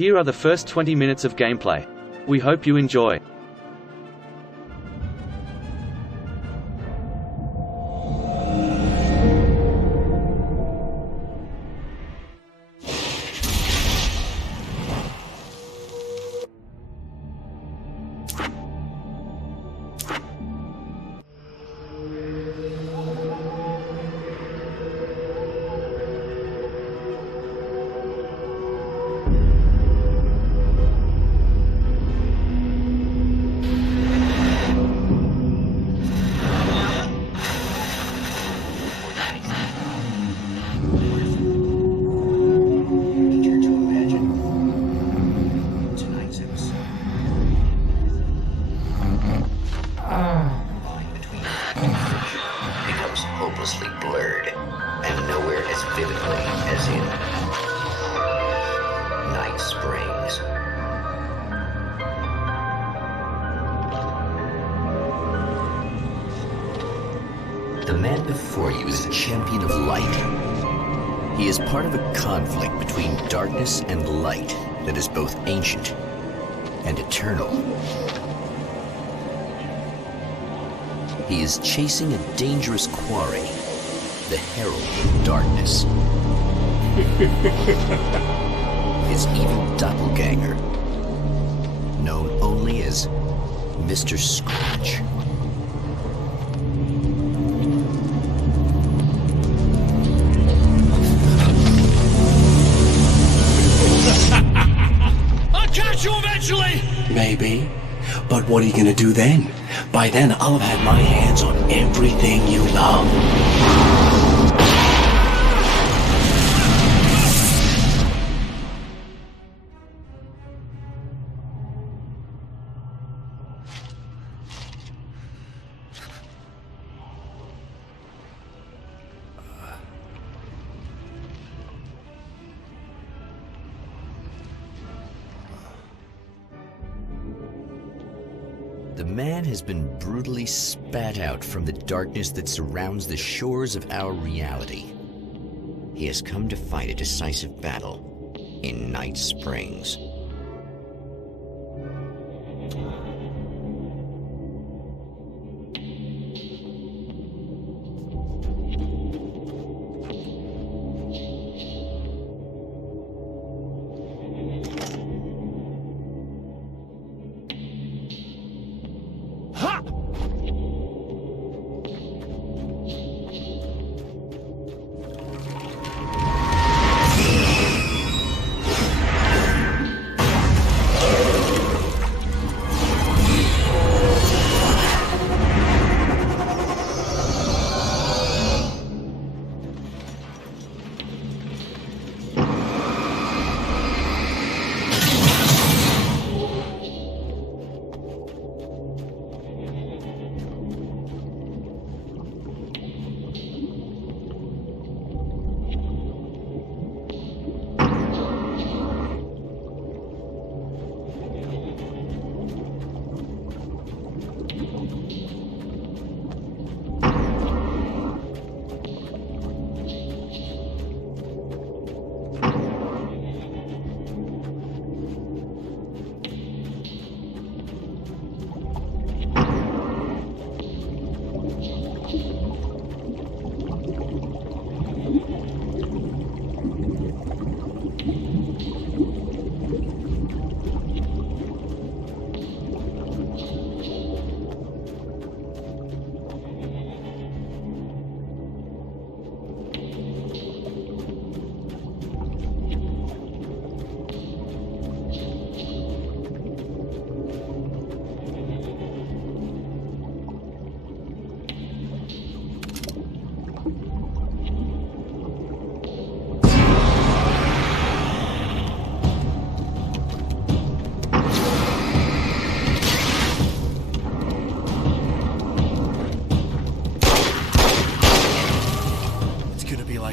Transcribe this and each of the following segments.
Here are the first 20 minutes of gameplay. We hope you enjoy. Hopelessly blurred, and nowhere as vividly as in Night Springs. The man before you is a champion of light. He is part of a conflict between darkness and light that is both ancient and eternal. He is chasing a dangerous quarry, the herald of darkness. His evil doppelganger, known only as Mr. Scratch. I'll catch you eventually! Maybe. But what are you gonna do then? By then, I'll have had my hands on everything you love. The man has been brutally spat out from the darkness that surrounds the shores of our reality. He has come to fight a decisive battle in Night Springs.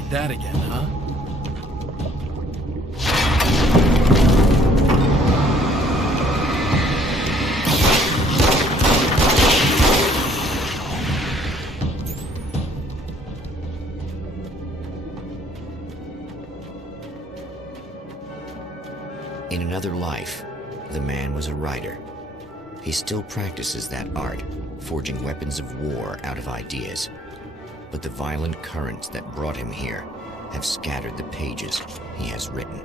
That again, huh? In another life, the man was a writer. He still practices that art, forging weapons of war out of ideas. But the violent currents that brought him here have scattered the pages he has written.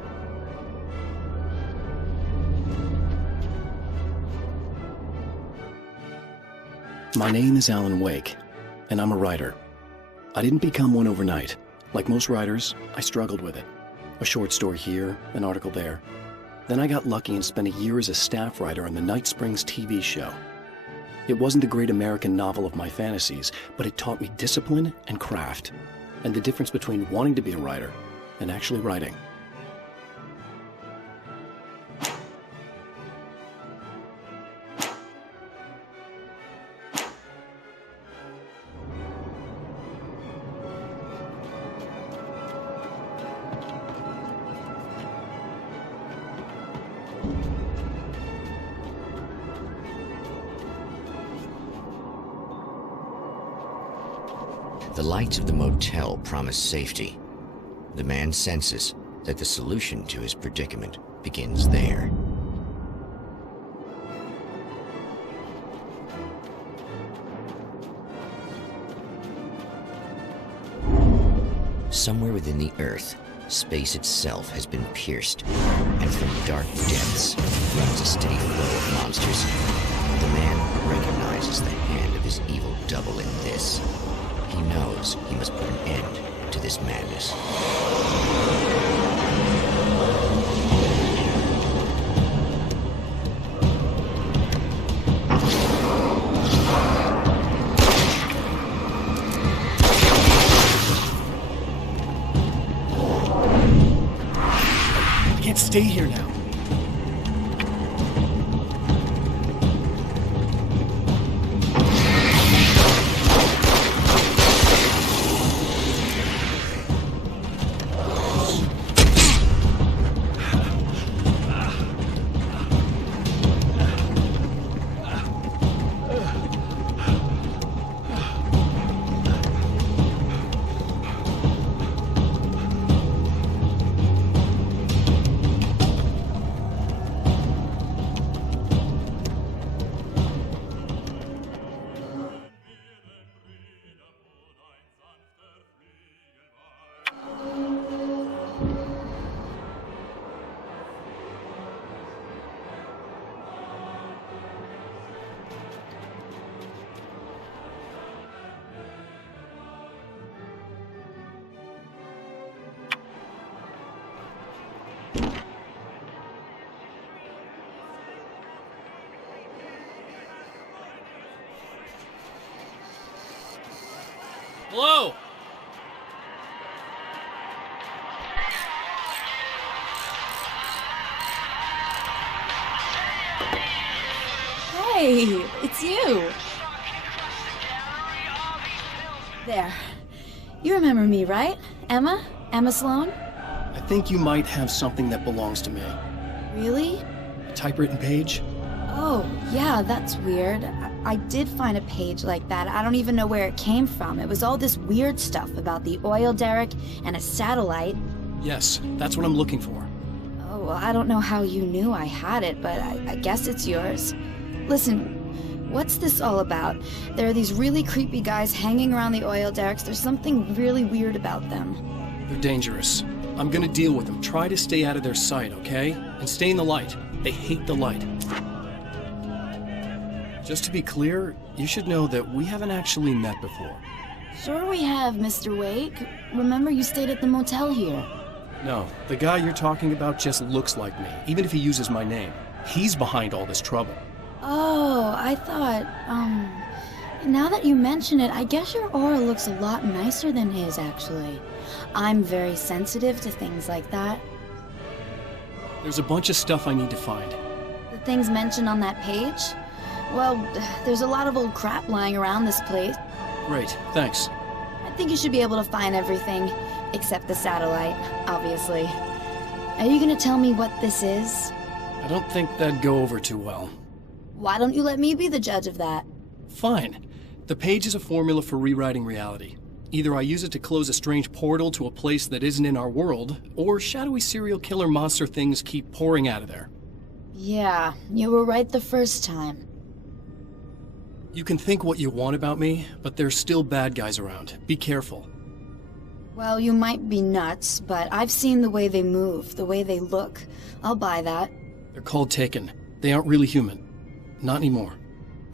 My name is Alan Wake, and I'm a writer. I didn't become one overnight. Like most writers, I struggled with it. A short story here, an article there. Then I got lucky and spent a year as a staff writer on the Night Springs TV show. It wasn't the great American novel of my fantasies, but it taught me discipline and craft, and the difference between wanting to be a writer and actually writing. The lights of the motel promise safety. The man senses that the solution to his predicament begins there. Somewhere within the Earth, space itself has been pierced, and from dark depths runs a steady flow of monsters. The man recognizes the hand of his evil double in this. He knows he must put an end to this madness. I can't stay here now. Hello? Hey, it's you. There. You remember me, right? Emma? Emma Sloan? I think you might have something that belongs to me. Really? A typewritten page? Oh, yeah, that's weird. I did find a page like that. I don't even know where it came from. It was all this weird stuff about the oil derrick and a satellite. Yes, that's what I'm looking for. Oh, well, I don't know how you knew I had it, but I guess it's yours. Listen, what's this all about? There are these really creepy guys hanging around the oil derricks. There's something really weird about them. They're dangerous. I'm gonna deal with them. Try to stay out of their sight, okay? And stay in the light. They hate the light. Just to be clear, you should know that we haven't actually met before. Sure we have, Mr. Wake. Remember you stayed at the motel here. No, the guy you're talking about just looks like me, even if he uses my name. He's behind all this trouble. Oh, I thought, now that you mention it, I guess your aura looks a lot nicer than his, actually. I'm very sensitive to things like that. There's a bunch of stuff I need to find. The things mentioned on that page? Well, there's a lot of old crap lying around this place. Great, thanks. I think you should be able to find everything, except the satellite, obviously. Are you gonna tell me what this is? I don't think that'd go over too well. Why don't you let me be the judge of that? Fine. The page is a formula for rewriting reality. Either I use it to close a strange portal to a place that isn't in our world, or shadowy serial killer monster things keep pouring out of there. Yeah, you were right the first time. You can think what you want about me, but there's still bad guys around. Be careful. Well, you might be nuts, but I've seen the way they move, the way they look. I'll buy that. They're called Taken. They aren't really human. Not anymore.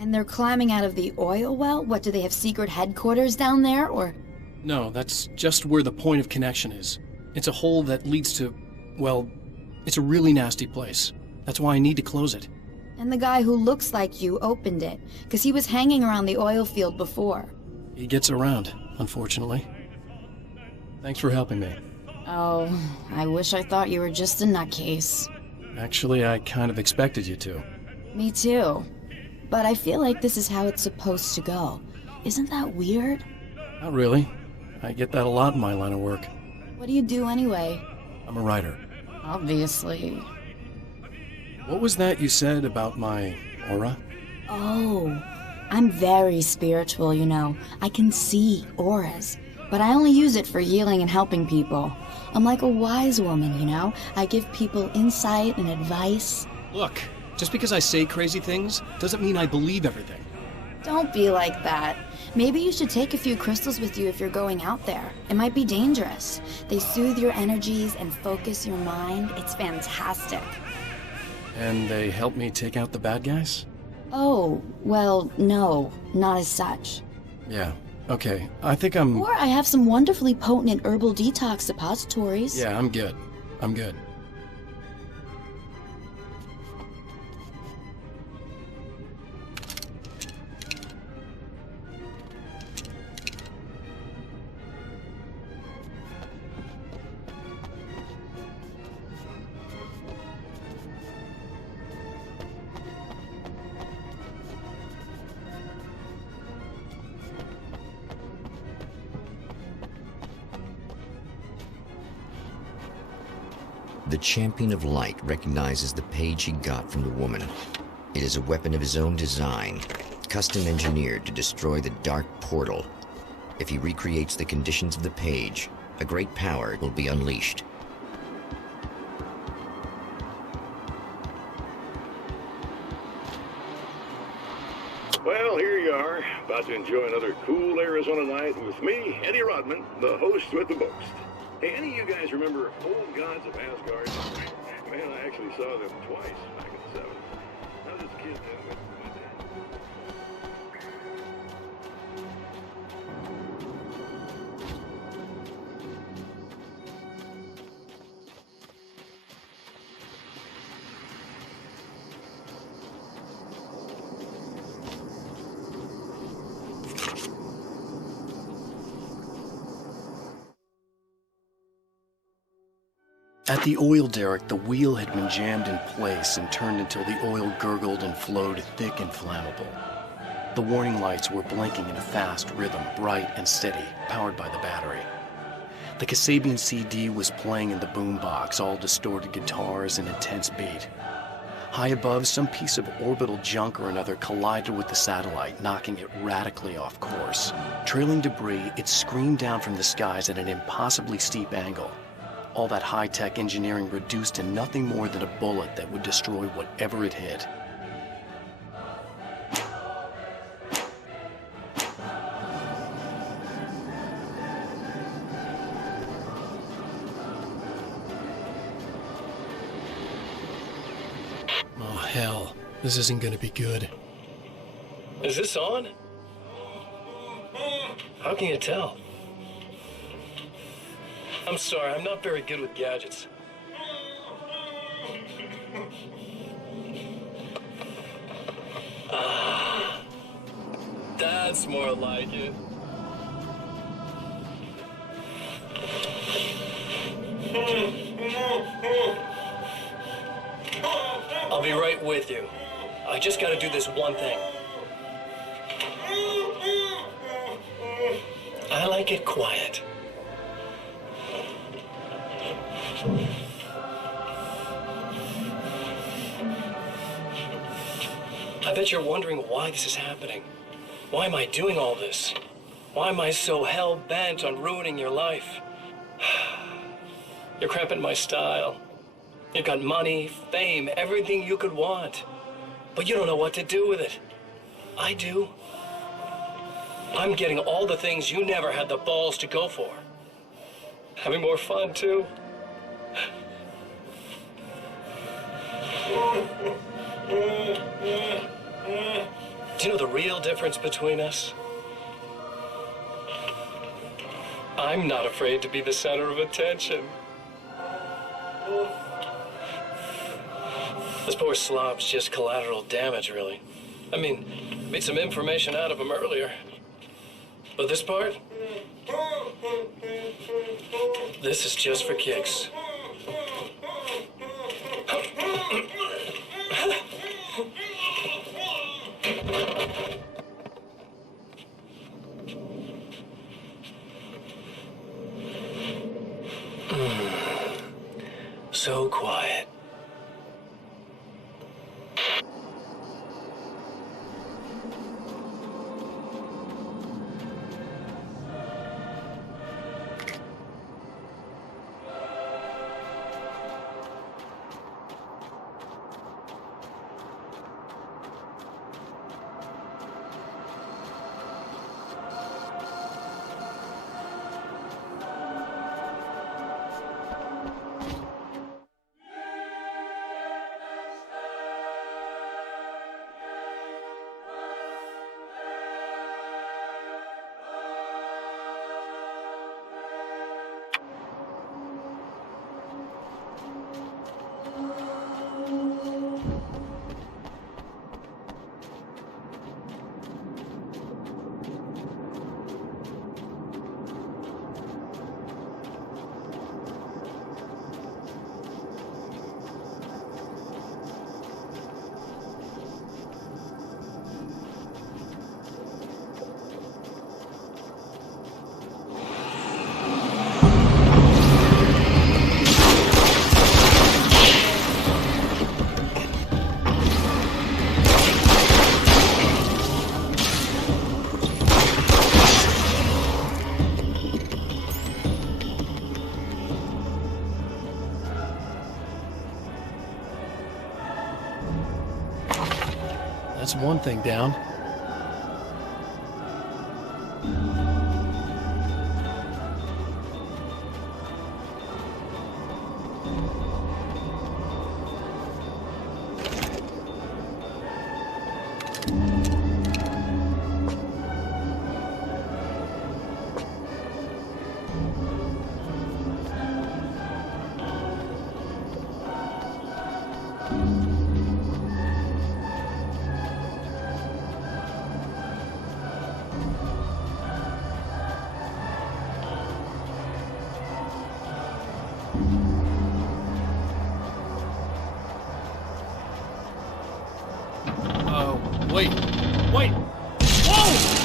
And they're climbing out of the oil well? What, do they have secret headquarters down there, or...? No, that's just where the point of connection is. It's a hole that leads to... well, it's a really nasty place. That's why I need to close it. And the guy who looks like you opened it, because he was hanging around the oil field before. He gets around, unfortunately. Thanks for helping me. Oh, I wish I thought you were just a nutcase. Actually, I kind of expected you to. Me too. But I feel like this is how it's supposed to go. Isn't that weird? Not really. I get that a lot in my line of work. What do you do anyway? I'm a writer. Obviously. What was that you said about my aura? Oh, I'm very spiritual, you know. I can see auras, but I only use it for healing and helping people. I'm like a wise woman, you know? I give people insight and advice. Look, just because I say crazy things doesn't mean I believe everything. Don't be like that. Maybe you should take a few crystals with you if you're going out there. It might be dangerous. They soothe your energies and focus your mind. It's fantastic. And they help me take out the bad guys? Oh, well, no, not as such. Yeah, okay. I think I'm... Or I have some wonderfully potent herbal detox suppositories. Yeah, I'm good. I'm good. The Champion of Light recognizes the page he got from the woman. It is a weapon of his own design, custom engineered to destroy the Dark Portal. If he recreates the conditions of the page, a great power will be unleashed. Well, here you are, about to enjoy another cool Arizona night with me, Eddie Rodman, the host with the most. Hey, any of you guys remember Old Gods of Asgard? Man, I actually saw them twice back in the 70s. I was just a kid then with my dad. At the oil derrick, the wheel had been jammed in place and turned until the oil gurgled and flowed thick and flammable. The warning lights were blinking in a fast rhythm, bright and steady, powered by the battery. The Kasabian CD was playing in the boombox, all distorted guitars and intense beat. High above, some piece of orbital junk or another collided with the satellite, knocking it radically off course. Trailing debris, it screamed down from the skies at an impossibly steep angle. All that high-tech engineering reduced to nothing more than a bullet that would destroy whatever it hit. Oh, hell. This isn't gonna be good. Is this on? How can you tell? I'm sorry, I'm not very good with gadgets. Ah, that's more like it. I'll be right with you. I just gotta do this one thing. I like it quiet. I bet you're wondering why this is happening. Why am I doing all this? Why am I so hell-bent on ruining your life? You're cramping my style. You've got money, fame, everything you could want. But you don't know what to do with it. I do. I'm getting all the things you never had the balls to go for. Having more fun, too. Do you know the real difference between us? I'm not afraid to be the center of attention. This poor slob's just collateral damage, really. I mean, made some information out of him earlier. But this part? This is just for kicks. So quiet. That's one thing down. Wait! Wait! Whoa!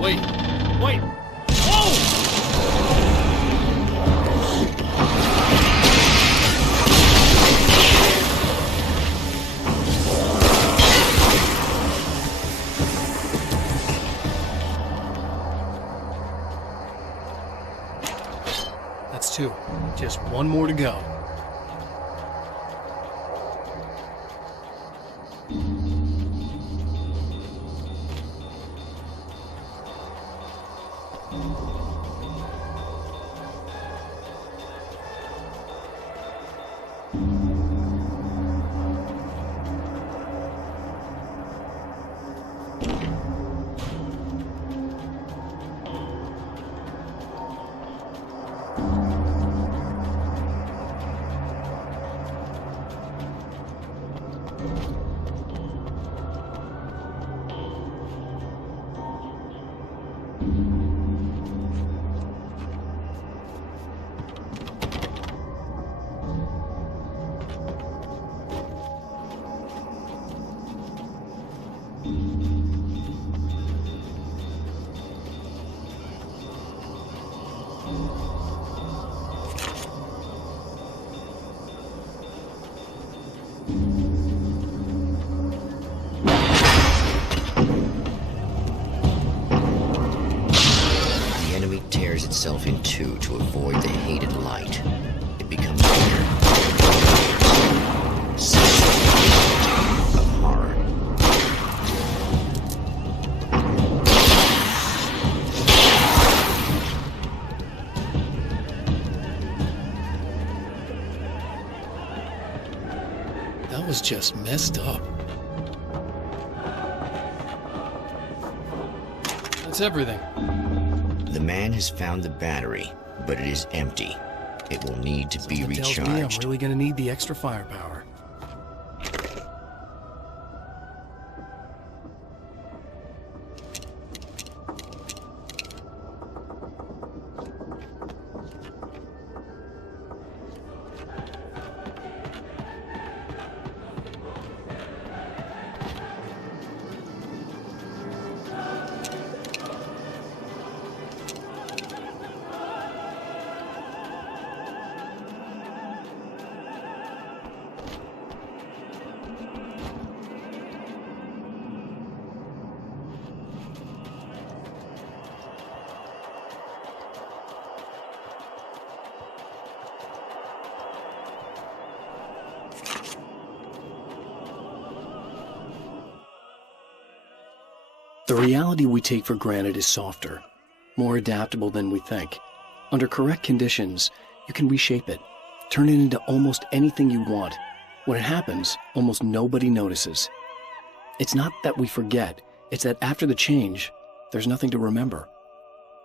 Wait! Wait! Whoa! That's two. Just one more to go. itself in two to avoid the hated light. It becomes bigger. Of horror. That was just messed up. That's everything. The man has found the battery, but it is empty. It will need to be Something tells me I'm recharged. really gonna need the extra firepower. The reality we take for granted is softer, more adaptable than we think. Under correct conditions, you can reshape it, turn it into almost anything you want. When it happens, almost nobody notices. It's not that we forget, it's that after the change, there's nothing to remember.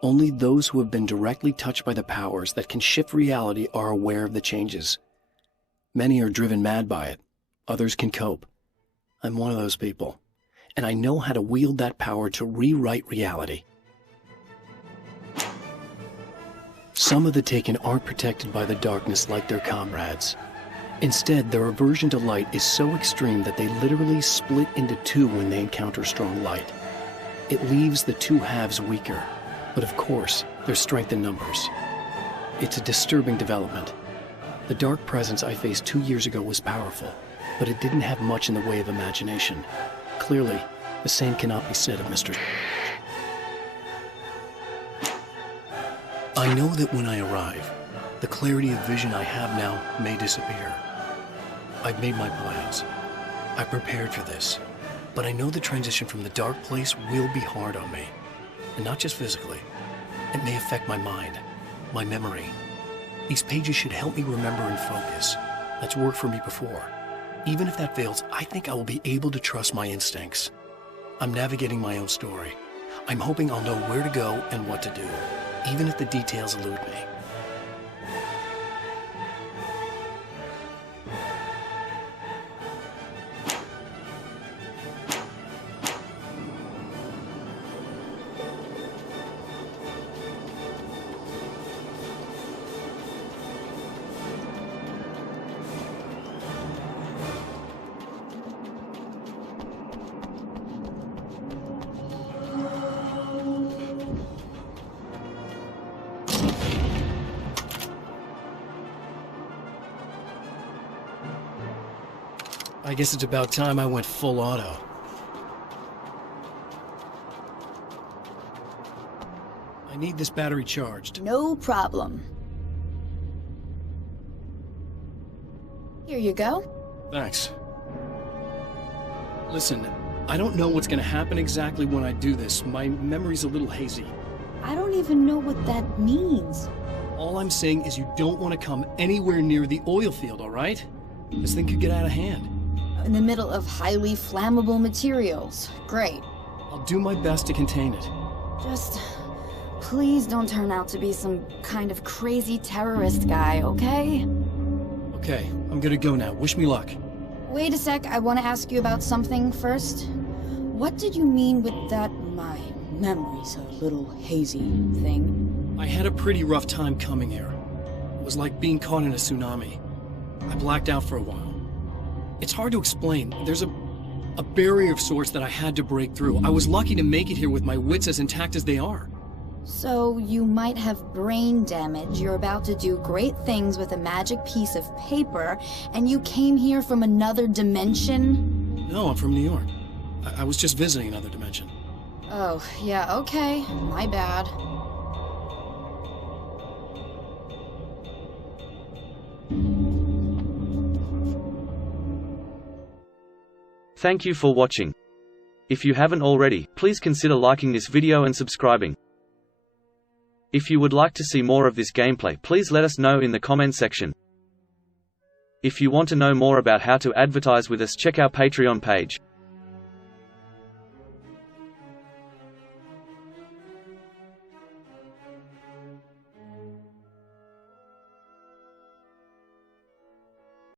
Only those who have been directly touched by the powers that can shift reality are aware of the changes. Many are driven mad by it, others can cope. I'm one of those people. And I know how to wield that power to rewrite reality. Some of the Taken aren't protected by the darkness like their comrades. Instead, their aversion to light is so extreme that they literally split into two when they encounter strong light. It leaves the two halves weaker, but of course, there's strength in numbers. It's a disturbing development. The dark presence I faced 2 years ago was powerful, but it didn't have much in the way of imagination. Clearly, the same cannot be said of Mr. I know that when I arrive, the clarity of vision I have now may disappear. I've made my plans. I prepared for this, but I know the transition from the dark place will be hard on me, and not just physically. It may affect my mind, my memory. These pages should help me remember and focus. That's worked for me before. Even if that fails, I think I will be able to trust my instincts. I'm navigating my own story. I'm hoping I'll know where to go and what to do, even if the details elude me. I guess it's about time I went full auto. I need this battery charged. No problem. Here you go. Thanks. Listen, I don't know what's gonna happen exactly when I do this. My memory's a little hazy. I don't even know what that means. All I'm saying is you don't want to come anywhere near the oil field, all right? This thing could get out of hand. In the middle of highly flammable materials. Great. I'll do my best to contain it. Just please don't turn out to be some kind of crazy terrorist guy, okay? Okay, I'm gonna go now. Wish me luck. Wait a sec, I want to ask you about something first. What did you mean with that my memory's a little hazy thing? I had a pretty rough time coming here. It was like being caught in a tsunami. I blacked out for a while. It's hard to explain. There's a barrier of sorts that I had to break through. I was lucky to make it here with my wits as intact as they are. So you might have brain damage, you're about to do great things with a magic piece of paper, and you came here from another dimension? No, I'm from New York. I was just visiting another dimension. Oh, yeah, okay. My bad. Thank you for watching. If you haven't already, please consider liking this video and subscribing. If you would like to see more of this gameplay, please let us know in the comment section. If you want to know more about how to advertise with us, check our Patreon page.